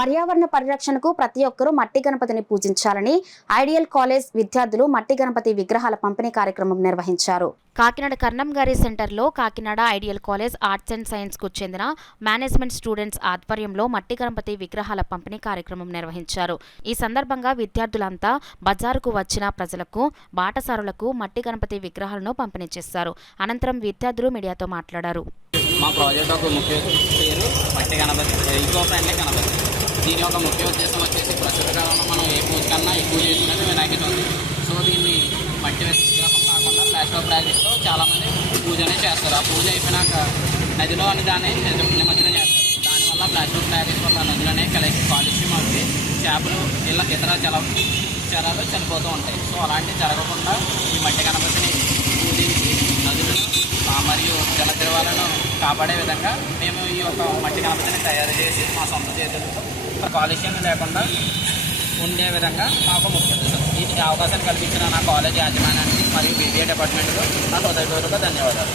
పర్యావరణ పరిరక్షణకు ప్రతి ఒక్కరూ మట్టి గణపతిని పూజించాలని ఐడియల్ కాలేజ్ విద్యార్థులు మట్టి గణపతి విగ్రహాల పంపిణీ కార్యక్రమం నిర్వహించారు. కాకినాడ కర్ణంగారి సెంటర్లో Kakinada ideal college arts and science కు చెందిన మేనేజ్మెంట్ స్టూడెంట్స్ ఆధ్వర్యంలో మట్టి గణపతి విగ్రహాల పంపిణీ కార్యక్రమం నిర్వహించారు. ఈ సందర్భంగా విద్యార్థులంతా బజారుకు వచ్చిన ప్రజలకు, బాటసారులకు మట్టి గణపతి విగ్రహాలను పంపిణీ చేశారు. అనంతరం విద్యార్థులు మీడియాతో మాట్లాడారు. మా ప్రాజెక్ట్ ఒక ముఖ్య పేరు మట్టి గణపతి, ఈకో ఫ్రెండ్లీ గణపతి. దీని యొక్క ముఖ్య ఉద్దేశం వచ్చేసి ప్రస్తుత కాలంలో మనం ఏ పూజ కన్నా ఎక్కువ చేసుకునేది వినాయక చవితి. సో దీన్ని మట్టి విగ్రహం కాకుండా ప్లాస్టర్ ప్రాజెక్ట్తో చాలామంది పూజ అనేది చేస్తారు. ఆ పూజ అయిపోయినాక నదిలో అని దాన్ని నిమజ్జనం చేస్తారు. దానివల్ల ప్లాస్టర్ ప్రాజెక్ట్ వల్ల నదులనే కాలుష్యం అవుతాయి, చేపలు ఇలా ఇతర జలాలు చనిపోతూ ఉంటాయి. సో అలాంటివి జరగకుండా ఈ మట్టి గణపతిని పూజించి నదులను మరియు జలద్రవాలను కాపాడే విధంగా మేము ఈ యొక్క మట్టి గణపతిని తయారు చేసి మా సొంత చేతులతో కాలుష్యం లేకుండా ఉండే విధంగా మాకు ముఖ్య ఉద్దేశం. దీనికి అవకాశం కల్పించిన నా కాలేజ్ యాజమాన్యానికి మరియు బీబీఏ డిపార్ట్మెంట్కు నా హృదయపూర్వక ధన్యవాదాలు.